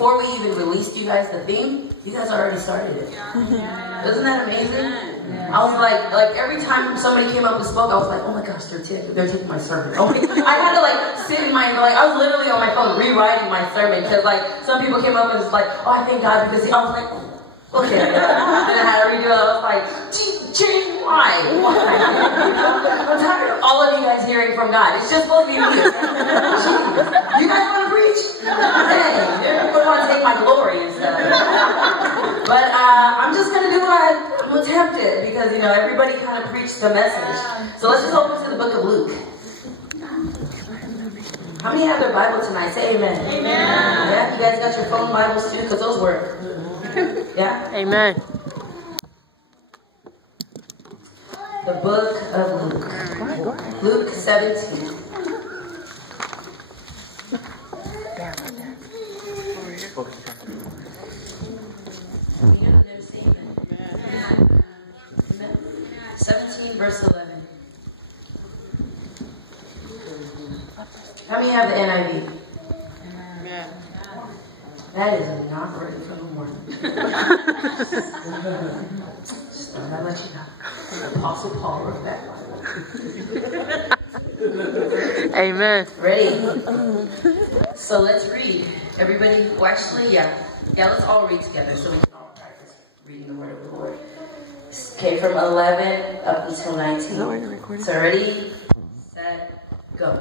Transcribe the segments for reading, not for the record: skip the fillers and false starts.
before we even released you guys the theme, you guys already started it. Yeah. Isn't that amazing? Yeah. I was like every time somebody came up and spoke, I was like, oh my gosh, they're taking my sermon. Oh my, I had to like sit in my, like I was literally on my phone rewriting my sermon because like some people came up and was like, oh I thank God because I was like, okay. Then I had to redo it. I was like, ching, why? I'm tired of all of you guys hearing from God. It's just supposed to be me. You guys want to preach? Hey, everyone want to take my glory and stuff. But I'm just going to do what I'm tempted because, you know, everybody kind of preached the message. So let's just open to the book of Luke. How many have their Bible tonight? Say amen. Amen. Yeah, you guys got your phone Bibles too because those work. Yeah? Amen. The book of Luke. Luke 17. Amen. 17 verse 11. How many have the NIV? That is not ready for the morning. Just thought I'd let you know. Apostle Paul wrote that Bible. Amen. Ready? So let's read. Everybody, well, actually, yeah, let's all read together so we can all practice reading the word of the Lord. Okay, from 11 up until 19. So ready, set, go.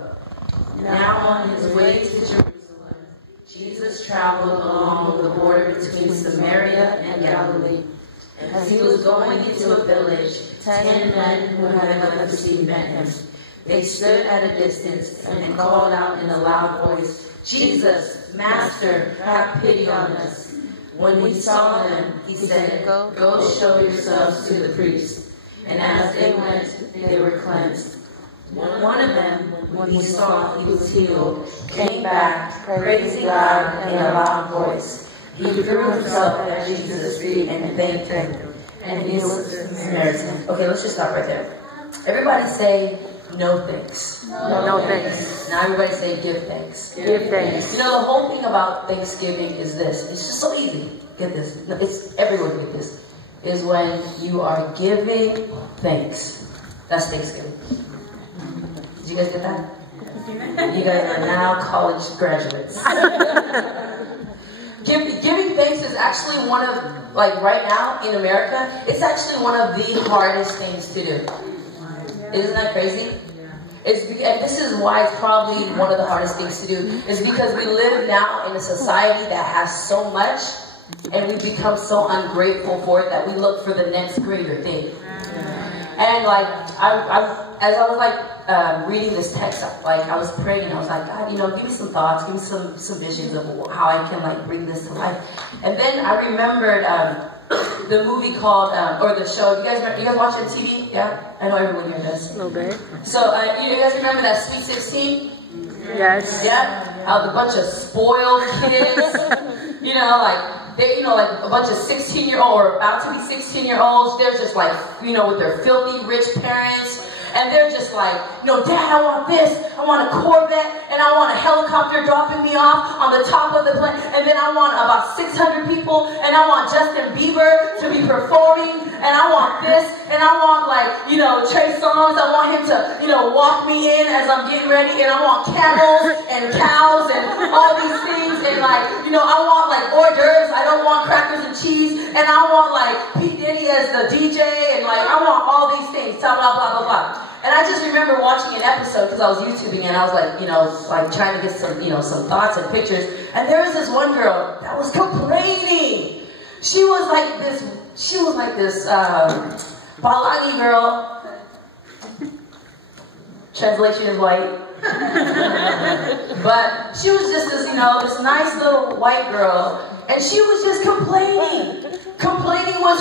Now on his way to Jerusalem, Jesus traveled along the border between Samaria and Galilee. As he was going into a village, 10 men who had leprosy met him. They stood at a distance and called out in a loud voice, Jesus, Master, have pity on us. When he saw them, he said, Go show yourselves to the priest. And as they went, they were cleansed. One of them, when he saw he was healed, came back, praising God in a loud voice. He threw himself at Jesus' feet and thanked him, and healed the Samaritan. Okay, let's just stop right there. Everybody say, no thanks. No thanks. Now everybody say, give thanks. Give thanks. You know, the whole thing about Thanksgiving is this. It's just so easy. Get this. No, it's everyone get this. Is when you are giving thanks. That's Thanksgiving. Did you guys get that? You guys are now college graduates. Giving thanks is actually one of, like right now in America, it's actually one of the hardest things to do. Isn't that crazy? And this is why it's probably one of the hardest things to do, is because we live now in a society that has so much, and we become so ungrateful for it that we look for the next greater thing. And like, as I was like reading this text, like I was praying and I was like, God, you know, give me some thoughts, give me some visions of how I can like bring this to life. And then I remembered the movie called, or the show. You guys watch MTV? Yeah, I know everyone here does. A little bit. So you guys remember that Sweet 16? Yes. Yeah. How the bunch of spoiled kids, you know, like they, you know, like a bunch of 16-year-old or about to be 16-year-olds. They're just like, you know, with their filthy rich parents. And they're just like, you know, Dad, I want this. I want a Corvette, and I want a helicopter dropping me off on the top of the plane. And then I want about 600 people, and I want Justin Bieber to be performing, and I want this, and I want like, you know, Trey Songz. I want him to, you know, walk me in as I'm getting ready, and I want camels and cows and all these things, and like, you know, I want like hors d'oeuvres. I don't want crackers and cheese, and I want like P. Diddy as the DJ, and like I want all these things. Blah blah blah blah blah. And I just remember watching an episode because I was YouTubing and I was like, you know, like trying to get some, you know, some thoughts and pictures. And there was this one girl that was complaining. She was like this Balani girl. Translation is white. But she was just this, you know, this nice little white girl. And she was just complaining. Complaining was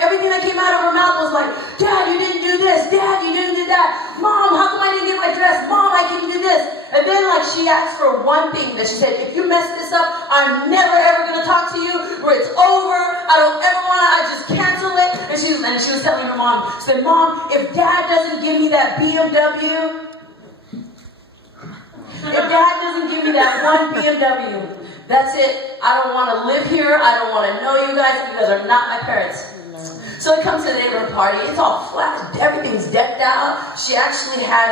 everything that came out of her mouth was like, Dad, you didn't do this. Dad, you didn't do that. Mom, how come I didn't get my dress? Mom, I didn't do this. And then like she asked for one thing that she said, if you mess this up, I'm never ever going to talk to you, or it's over. I don't ever want to, I just cancel it. And she was telling her mom, she said, Mom, if Dad doesn't give me that BMW, if Dad doesn't give me that one BMW, That's it. I don't want to live here. I don't want to know you guys. You guys are not my parents. So I come to the neighborhood party. It's all flat. Everything's decked out. She actually had,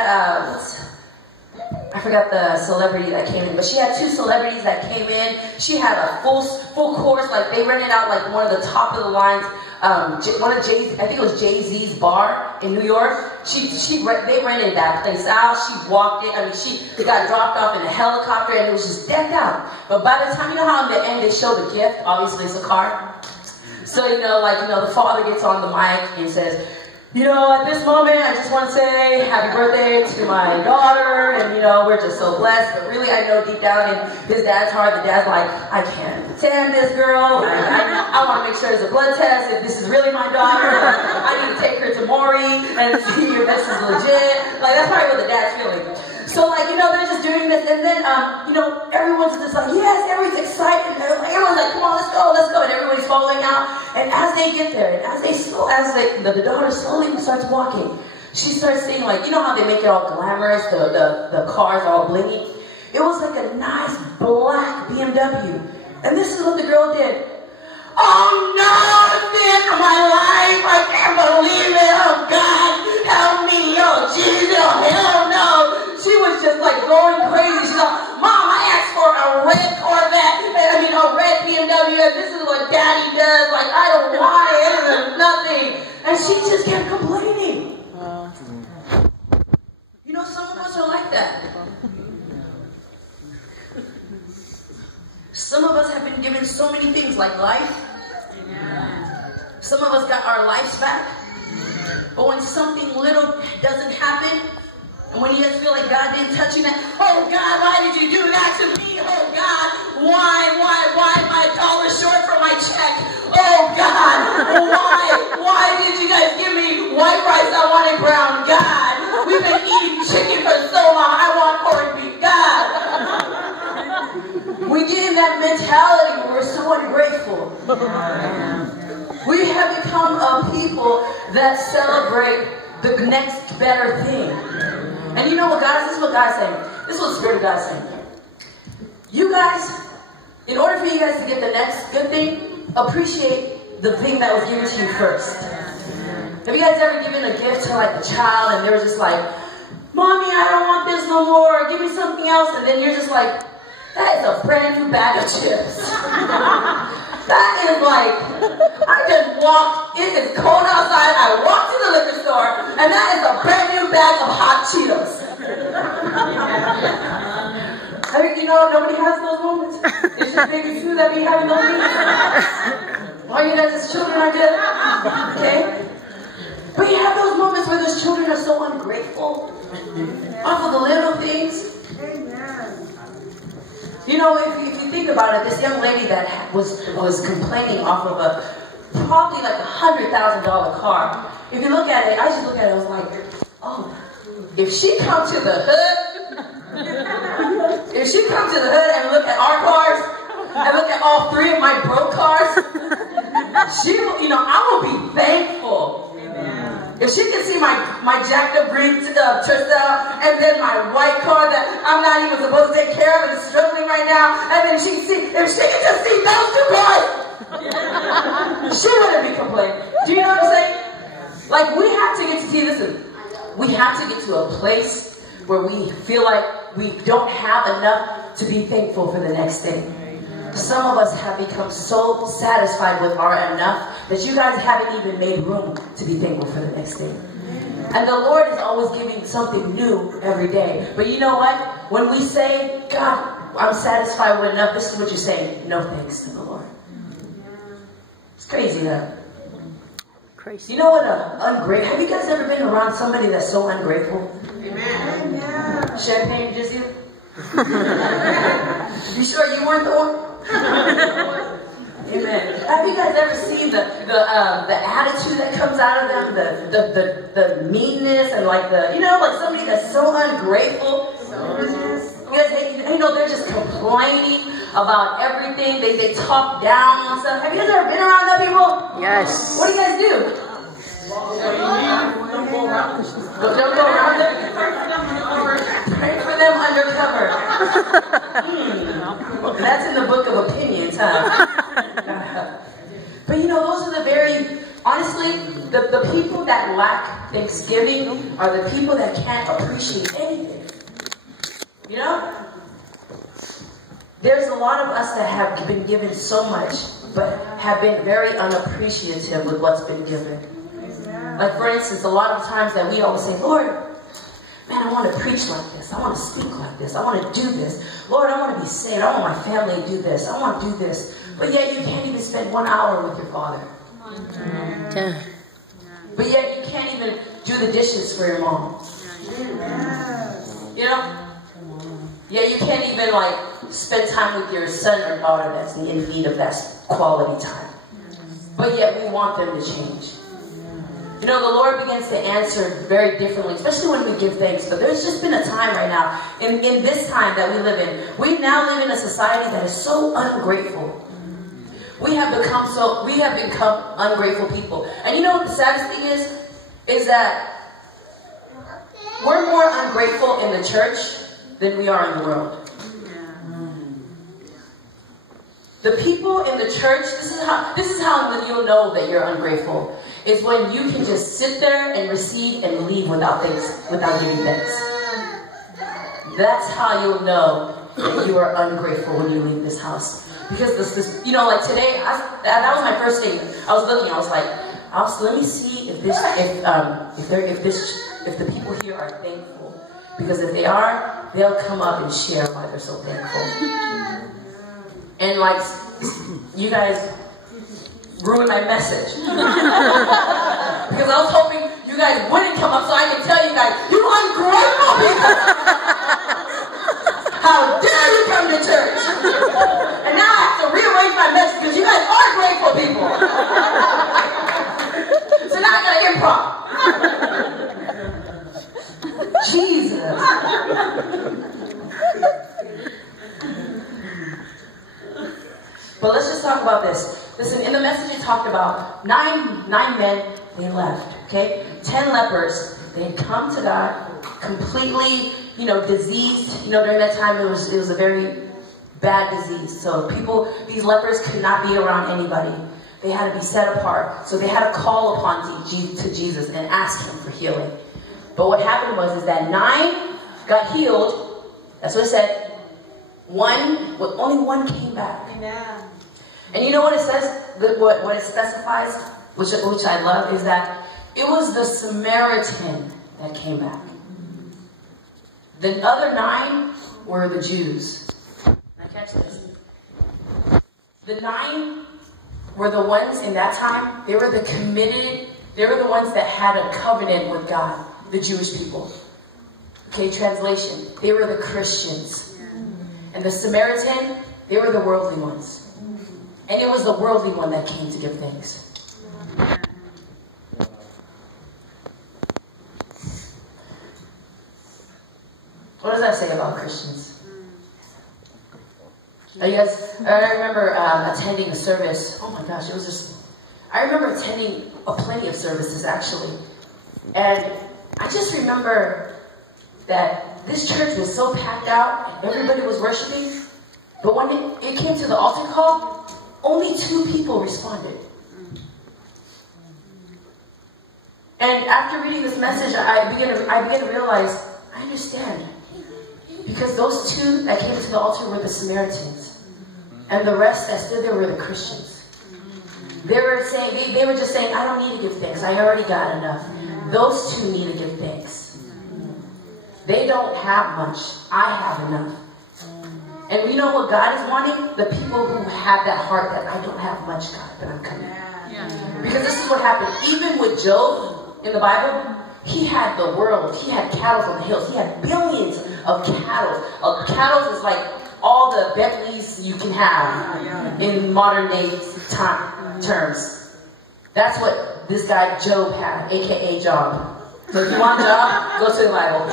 I forgot the celebrity that came in, but she had 2 celebrities that came in. She had a full course. Like, they rented out like one of the top of the lines. One of Jay-Z, I think it was Jay-Z's bar in New York. They rented that place out. She walked in. I mean, she got dropped off in a helicopter, and it was just decked out. But by the time, you know how in the end they show the gift? Obviously, it's a car. So, the father gets on the mic and says, at this moment, I just want to say happy birthday to my daughter, and, we're just so blessed. But really, I know deep down in his dad's heart, the dad's like, I can't stand this girl. I want to make sure there's a blood test if this is really my daughter. I need to take her to Maury and see if this is legit. Like, that's probably what the dad's feeling. So, they're just doing this, and then, everyone's just like, yes, everyone's excited, and everyone's like, come on, let's go, and everybody's following out, and as they get there, and the daughter slowly starts walking, she starts seeing, how they make it all glamorous, the cars all blingy. It was like a nice black BMW, and this is what the girl did. Oh no, this is my life, I can't believe it, oh God, help me, oh Jesus, oh hell no. She was just like going crazy. She's like, Mom, I asked for a red Corvette, a red BMW, and this is what Daddy does, like I don't want it, it's nothing. And she just kept complaining. Some of us are like that. Some of us have been given so many things like life. Some of us got our lives back. But when something little doesn't happen, and when you guys feel like God didn't touch you, oh God, why did you do that to me? Oh God, why am I $1 short from my check? Oh God, why did you guys give me white rice? I wanted brown. God, we've been eating chicken for so long. I want corned beef. God. We get in that mentality where we're so ungrateful. We have become a people that celebrate the next better thing. And you know what, guys? This is what God's saying. This is what the Spirit of God is saying. You guys, in order for you guys to get the next good thing, appreciate the thing that was given to you first. Have you guys ever given a gift to like a child and they're just like, Mommy, I don't want this no more. Give me something else. And then you're just like, that is a brand new bag of chips. That is like, I just walked, it is cold outside, I walked to the liquor store, and that is a brand new bag of hot Cheetos. Nobody has those moments. It's just maybe few that be having those moments. All you guys as children are good. Okay? But you have those moments where those children are so ungrateful off of the little things. If you think about it, this young lady that was complaining off of probably like $100,000 car. If you look at it, I just look at it, I was like, oh, if she comes to the hood, and look at our cars, and look at all 3 of my broke cars, I will be thankful. If she can see my jacked up green Tristel, and then my white car that I'm not even supposed to take care of and is struggling right now, and then if she can just see those 2 cars, she wouldn't be complaining. Do you know what I'm saying? Like, we have to get to see this. We have to get to a place where we feel like we don't have enough to be thankful for the next thing. Some of us have become so satisfied with our enough that you guys haven't even made room to be thankful for the next thing. And the Lord is always giving something new every day. But you know what? When we say, God, I'm satisfied with enough, this is what you're saying. No thanks to the Lord. It's crazy, though. Crazy. You know what? Ungrateful. Have you guys ever been around somebody that's so ungrateful? Amen. Champagne, just you? You sure you weren't the one? Amen. Have you guys ever seen the attitude that comes out of them, the meanness and like somebody that's so ungrateful? You guys, they're just complaining about everything. They talk down on stuff. Have you guys ever been around that people? Yes. What do you guys do? Don't go around them. Pray for them undercover. That's in the book of opinions, huh? But you know, those are the very, honestly, the people that lack Thanksgiving are the people that can't appreciate anything. You know? There's a lot of us that have been given so much, but have been very unappreciative with what's been given. Like, for instance, a lot of times that we always say, Lord, man, I want to preach like this. I want to speak like this. I want to do this. Lord, I want to be saved. I want my family to do this. I want to do this. But yet you can't even spend 1 hour with your father. But yet you can't even do the dishes for your mom. You know? Yeah, you can't even like spend time with your son or daughter that's in need of that quality time. But yet we want them to change. You know, the Lord begins to answer very differently, especially when we give thanks. But there's just been a time right now, in this time that we live in, we now live in a society that is so ungrateful. We have become ungrateful people. And you know what the saddest thing is that we're more ungrateful in the church than we are in the world. The people in the church, this is how you'll know that you're ungrateful, is when you can just sit there and receive and leave without giving thanks. That's how you'll know that you are ungrateful when you leave this house. Because this you know, like today, that was my first thing. I was looking, I was like, let me see if the people here are thankful. Because if they are, they'll come up and share why they're so thankful. And like, you guys ruined my message. Because I was hoping you guys wouldn't come up so I can tell you guys, you ungrateful people! How dare you come to church? And now I have to rearrange my message because you guys are grateful people. So now I gotta improv. Jesus. But let's just talk about this. Listen, in the message it talked about nine men, they left, okay? 10 lepers, they had come to God, completely, you know, diseased. You know, during that time it was a very bad disease. So these lepers could not be around anybody. They had to be set apart. So they had to call upon to Jesus and ask him for healing. But what happened is that 9 got healed. That's what it said. Only one came back. Amen. And you know what it says? What it specifies, which I love, is that it was the Samaritan that came back. The other 9 were the Jews. Now catch this. The 9 were the ones in that time, they were the committed, they were the ones that had a covenant with God, the Jewish people. Okay, translation. They were the Christians. And the Samaritan, they were the worldly ones. And it was the worldly one that came to give thanks. What does that say about Christians? I remember attending a service. Oh my gosh, I remember attending plenty of services actually. And I just remember that this church was so packed out and everybody was worshiping. But when it came to the altar call, only 2 people responded. And after reading this message, I began to realize, I understand. Because those 2 that came to the altar were the Samaritans. And the rest that stood there were the Christians. They were just saying, I don't need to give thanks. I already got enough. Those 2 need to give thanks. They don't have much. I have enough. And you know what God is wanting? The people who have that heart that I don't have much, God, but I'm coming. Because this is what happened. Even with Job in the Bible, he had the world. He had cattle from the hills. He had billions of cattle. Cattle is like all the Bentleys you can have in modern day terms. That's what this guy Job had, aka Job. So if you want a job, go to the Bible.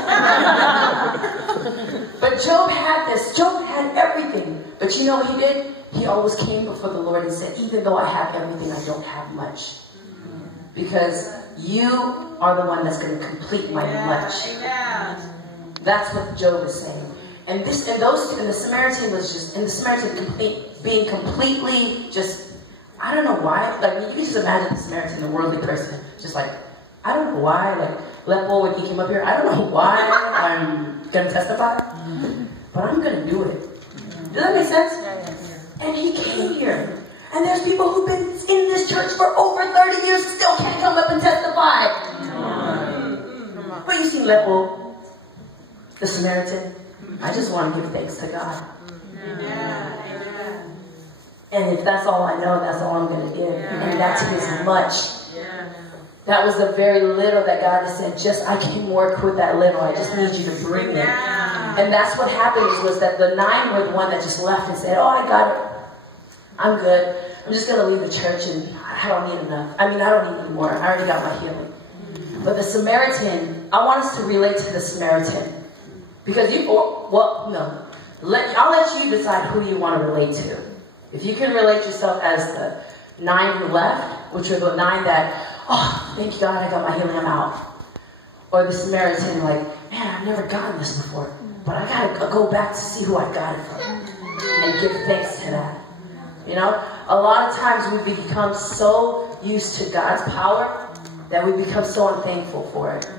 But Job had this. Job had everything. But you know what he did? He always came before the Lord and said, even though I have everything, I don't have much. Because you are the one that's going to complete my much. That's what Job is saying. And the Samaritan was just, and the Samaritan being completely just, I don't know why, like you can just imagine the Samaritan, the worldly person, just like, I don't know why, like, Lepo, when he came up here, I don't know why I'm going to testify, but I'm going to do it. Does that make sense? And he came here. And there's people who've been in this church for over 30 years and still can't come up and testify. But you see Lepo, the Samaritan, I just want to give thanks to God. And if that's all I know, that's all I'm going to give. And that's his much. That was the very little that God has said, just I can work with that little. I just need you to bring it. And that's what happened was that the 9 were the one that just left and said, oh, I got it. I'm good. I'm just going to leave the church and I don't need enough. I mean, I don't need any more. I already got my healing. But the Samaritan, I want us to relate to the Samaritan. Because I'll let you decide who you want to relate to. If you can relate yourself as the 9 who left, which are the 9 that, oh, thank you God, I got my healing, I'm out. Or the Samaritan, like, man, I've never gotten this before, but I got to go back to see who I got it from and give thanks to that. You know, a lot of times we become so used to God's power that we become so unthankful for it.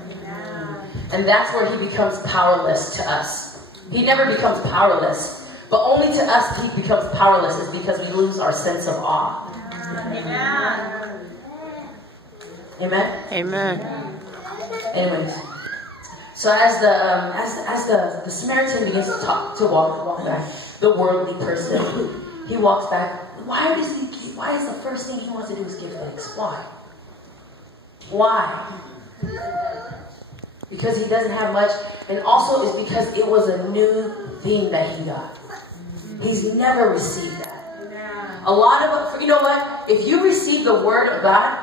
And that's where he becomes powerless to us. He never becomes powerless, but only to us he becomes powerless is because we lose our sense of awe. Amen? Amen. Anyways, so as the Samaritan begins to walk back, the worldly person, he walks back. Why is the first thing he wants to do is give thanks? Why? Why? Because he doesn't have much, and also it's because it was a new thing that he got. He's never received that. A lot of, you know what? If you receive the word of God,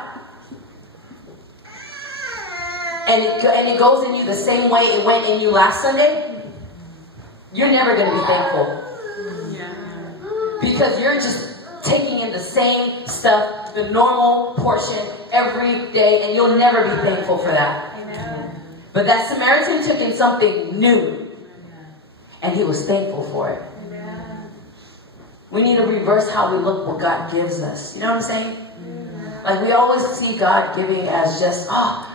and it goes in you the same way it went in you last Sunday, you're never going to be thankful. Because you're just taking in the same stuff, the normal portion every day, and you'll never be thankful for that. But that Samaritan took in something new, and he was thankful for it. We need to reverse how we look what God gives us. You know what I'm saying? Like we always see God giving as just, oh,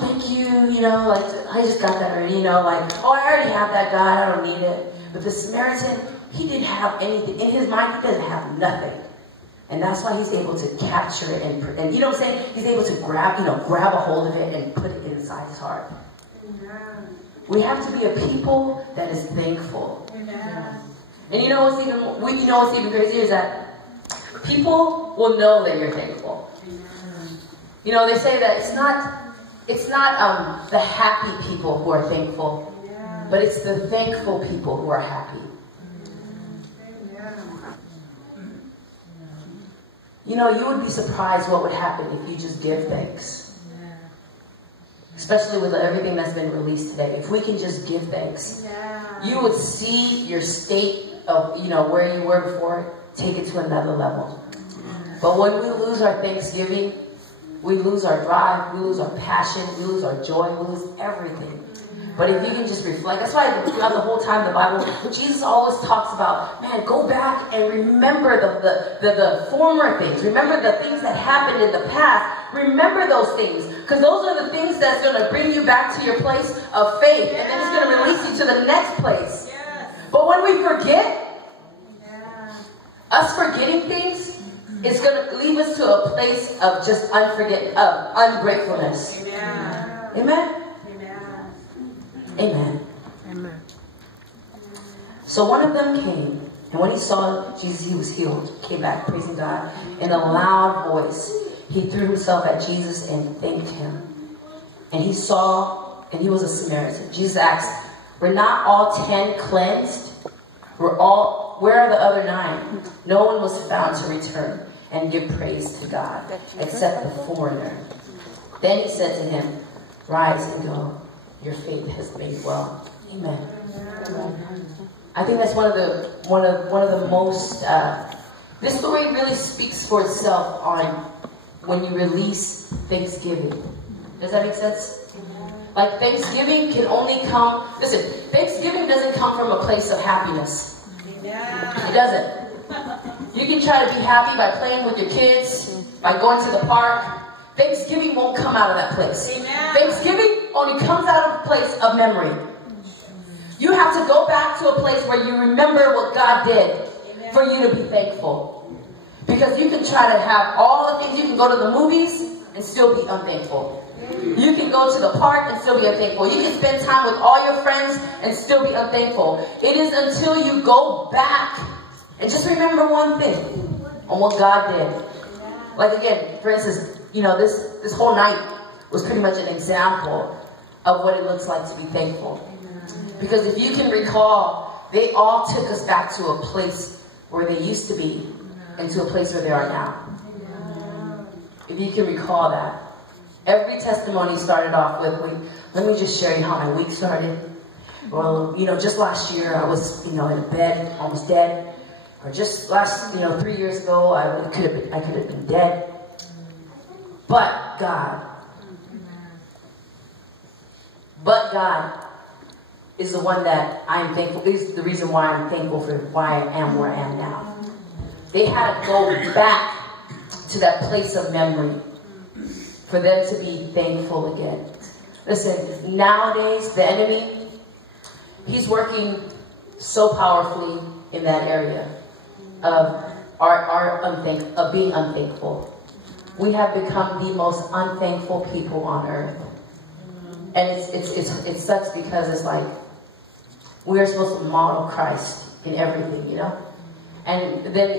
thank you, you know, like I just got that already, you know, like, oh, I already have that, God, I don't need it. But the Samaritan, he didn't have anything. In his mind, he doesn't have nothing. And that's why he's able to capture it and you know what I'm saying? He's able to grab a hold of it and put it inside his heart. We have to be a people that is thankful. And you know what's even crazier is that people will know that you're thankful. You know, they say that it's not the happy people who are thankful, but it's the thankful people who are happy. You know, you would be surprised what would happen if you just give thanks. Especially with everything that's been released today. If we can just give thanks, you would see your state of, you know, where you were before, take it to another level. But when we lose our thanksgiving, we lose our drive, we lose our passion, we lose our joy, we lose everything. But if you can just reflect, that's why throughout the whole time in the Bible, Jesus always talks about, man, go back and remember the former things. Remember the things that happened in the past. Remember those things. Because those are the things that's going to bring you back to your place of faith. And then it's going to release you to the next place. But when we forget, us forgetting things, it's going to leave us to a place of just ungratefulness. Amen? Amen. Amen. So one of them came, and when he saw Jesus, he was healed. Came back praising God in a loud voice. He threw himself at Jesus and thanked him. And he was a Samaritan. Jesus asked, were not all 10 cleansed? Where are the other 9? No one was found to return and give praise to God, except the foreigner. Then he said to him, rise and go. Your faith has made well. Amen. I think that's one of the most. This story really speaks for itself on when you release thanksgiving. Does that make sense? Like Thanksgiving can only come, listen, Thanksgiving doesn't come from a place of happiness. It doesn't. You can try to be happy by playing with your kids, by going to the park. Thanksgiving won't come out of that place. Thanksgiving only comes out of a place of memory. You have to go back to a place where you remember what God did for you to be thankful. Because you can try to have all the things, you can go to the movies and still be unthankful. You can go to the park and still be unthankful. You can spend time with all your friends and still be unthankful. It is until you go back and just remember one thing on what God did. Like again, for instance, you know, this whole night was pretty much an example of what it looks like to be thankful. Because if you can recall, they all took us back to a place where they used to be and to a place where they are now. If you can recall that. Every testimony started off with, let me just share you how my week started. Well, you know, just last year I was, you know, in a bed, almost dead. Or just last, 3 years ago, I could have been dead. But God is the one that I'm thankful, is the reason why I'm thankful for why I am where I am now. They had to go back to that place of memory for them to be thankful again. Listen, nowadays, the enemy, he's working so powerfully in that area of of being unthankful. We have become the most unthankful people on earth. And it sucks because it's like, we are supposed to model Christ in everything, you know? And then,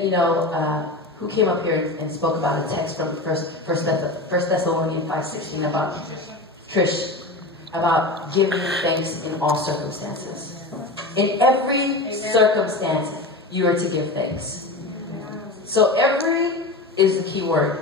who came up here and spoke about a text from First Thessalonians 5:16 about Trish, about giving thanks in all circumstances. In every circumstance, you are to give thanks. So every is the key word.